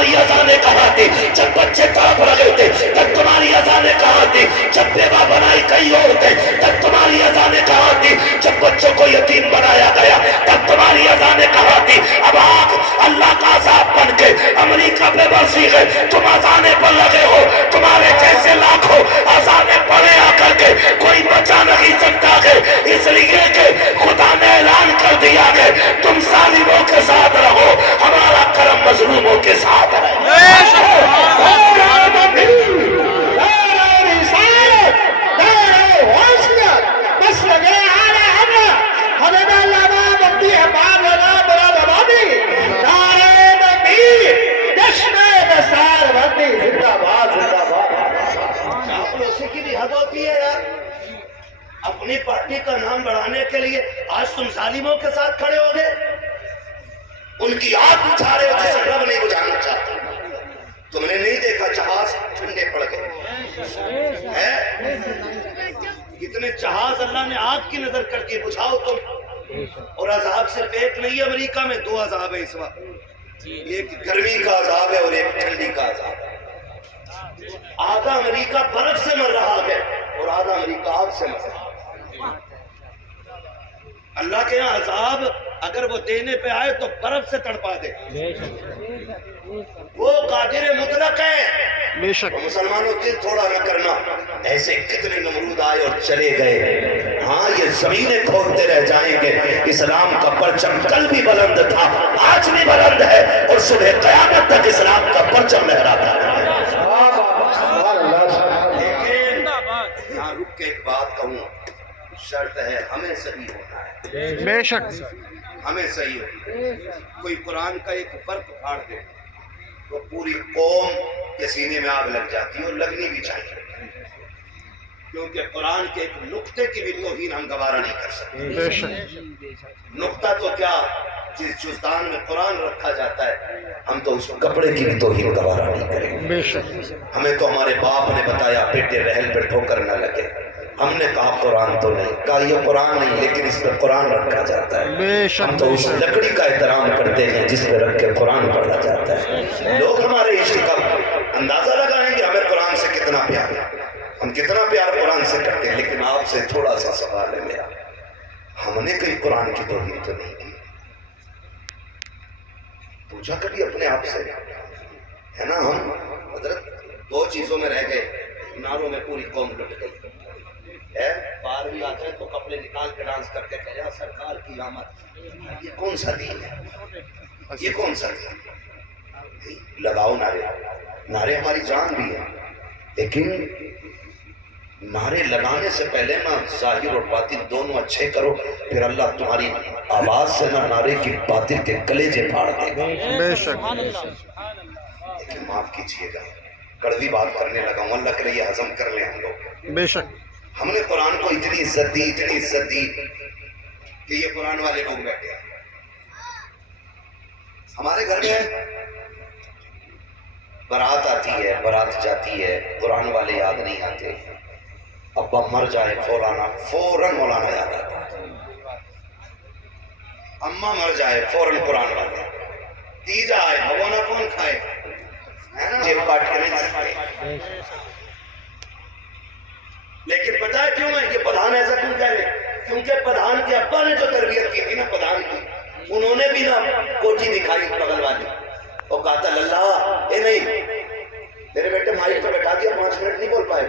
تمہاری اذانیں کہاں تھی جب بچے تڑپ رہے تھے؟ تب تمہاری اذانیں کہاں تھی جب بیوہ بنائی کئی اور تھے؟ تب تمہاری اذانیں کہاں تھی جب بچوں کو یتیم بنایا گیا؟ تب تمہاری اذانیں کہاں تھی؟ اب آپ اللہ کا عذاب بن کے امریکہ پہ برسی ہے، تم اذانے پر لگے ہو، تمہارے جیسے لاکھوں اذانے پڑے آ کر کے کوئی بچا نہیں سکتا ہے، اس لیے کہ خدا نے اعلان کر دیا کہ تم ظالموں کے ساتھ رہو، ہمارا کرم مظلوموں کے ساتھ رہے۔ چاپلوسی کی بھی حد ہوتی ہے یار، اپنی پارٹی کا نام بڑھانے کے لیے آج تم ظالموں کے ساتھ کھڑے ہو گئے، ان کی آگ بجھا رہے ہو جسے رب نہیں بجھانا چاہتا۔ تم نے نہیں دیکھا جہاز ٹھنڈے پڑ گئے ہیں؟ کتنے جہاز اللہ نے آگ کی نظر کر کے بجھاؤ تم، اور عذاب صرف ایک نہیں ہے، امریکہ میں دو عذاب ہے اس وقت، ایک گرمی کا عذاب ہے اور ایک ٹھنڈی کا عذاب ہے۔ آدھا امریکہ برف سے مر رہا ہے اور آدھا امریکہ آگ سے مر رہا ہے۔ اللہ کے یہاں عذاب اگر وہ دینے پہ آئے تو برف سے تڑپا دے، وہ قادر مطلق ہے۔ بے شک مسلمانوں دل تھوڑا نہ کرنا، ایسے کتنے نمرود آئے اور چلے گئے، ہاں یہ زمینیں کھولتے رہ جائیں گے۔ اسلام کا پرچم کل بھی بلند تھا، آج بھی بلند ہے، اور صبح قیامت تک اسلام کا پرچم لہراتا ہے۔ لیکن یہاں رک کے ایک بات کہوں، شرط ہے ہمیں صحیح ہونا ہے، بے شک ہمیں صحیح ہونا۔ کوئی قرآن کا ایک فرق پھاڑ دے تو پوری قوم کے سینے میں آگ لگ جاتی ہے، اور لگنی بھی چاہیے، کیونکہ قرآن کے ایک نقطے کی بھی توہین ہم گوارا نہیں کر سکتے۔ بے شک نقطہ تو کیا، جس جزدان میں قرآن رکھا جاتا ہے ہم تو اس کپڑے کی بھی توہین گوارا نہیں کریں گے۔ بے شک ہمیں تو ہمارے باپ نے بتایا بیٹے رحل پہ ٹھوکر نہ لگے، ہم نے کہا قرآن تو نہیں، کہا یہ قرآن نہیں لیکن اس پہ قرآن رکھا جاتا ہے۔ بے شک ہم تو اس لکڑی کا احترام کرتے ہیں جس پہ رکھ کے قرآن پڑھا جاتا ہے۔ لوگ ہمارے عشق کا اندازہ لگائیں گے ہمیں قرآن سے کتنا پیار ہے، ہم کتنا پیار قرآن سے کرتے ہیں۔ لیکن آپ سے تھوڑا سا سوال ہے میرا، ہم نے کہیں قرآن کی توہین تو نہیں کی؟ پوچھا کبھی اپنے آپ سے؟ ہے نا، ہم حضرت دو چیزوں میں رہ گئے، ناروں میں پوری قوم لٹ گئی ہے، باہر بھی آتے ہیں تو کپڑے نکال کے ڈانس کر کے کہہ رہا سرکار کی آمد۔ یہ کون سا دین ہے، یہ کون سا دین؟ لگاؤ نعرے، نعرے ہماری جان بھی ہے، لیکن نعرے لگانے سے پہلے نا ظاہر اور باطن دونوں اچھے کرو، پھر اللہ تمہاری آواز سے نا نعرے کی باطن کے کلیجے پھاڑ دے گا۔ بے شک لیکن معاف کیجیے گا، کڑوی بات کرنے لگا ہوں، اللہ کرے یہ ہضم کر لیں ہم لوگ۔ بے شک ہم نے قرآن کو اتنی عزت دی، اتنی عزت دی کہ یہ قرآن والے لوگ بیٹھے ہیں ہمارے گھر میں، بارات آتی ہے، بارات جاتی ہے، قرآن والے یاد نہیں آتے، ابا مر جائے فوراً مولانا یاد آتا ہے، اماں مر جائے فوراً قرآن والے، تیجا آئے بھگونا کون کھائے، ہے نا، جیب کاٹ کے نہیں سکتے۔ لیکن پتہ ہے کیوں ہے کہ پردھان ایسا کیوں کہہ رہے؟ کیونکہ پردھان کے ابا نے جو تربیت کی تھی نا پردھان کی، انہوں نے بھی نا کوٹھی دکھائی بغل والی، وہ کہا تھا للہ اے نہیں، میرے بیٹے مائک پہ بیٹھا دیا 5 منٹ نہیں بول پائے،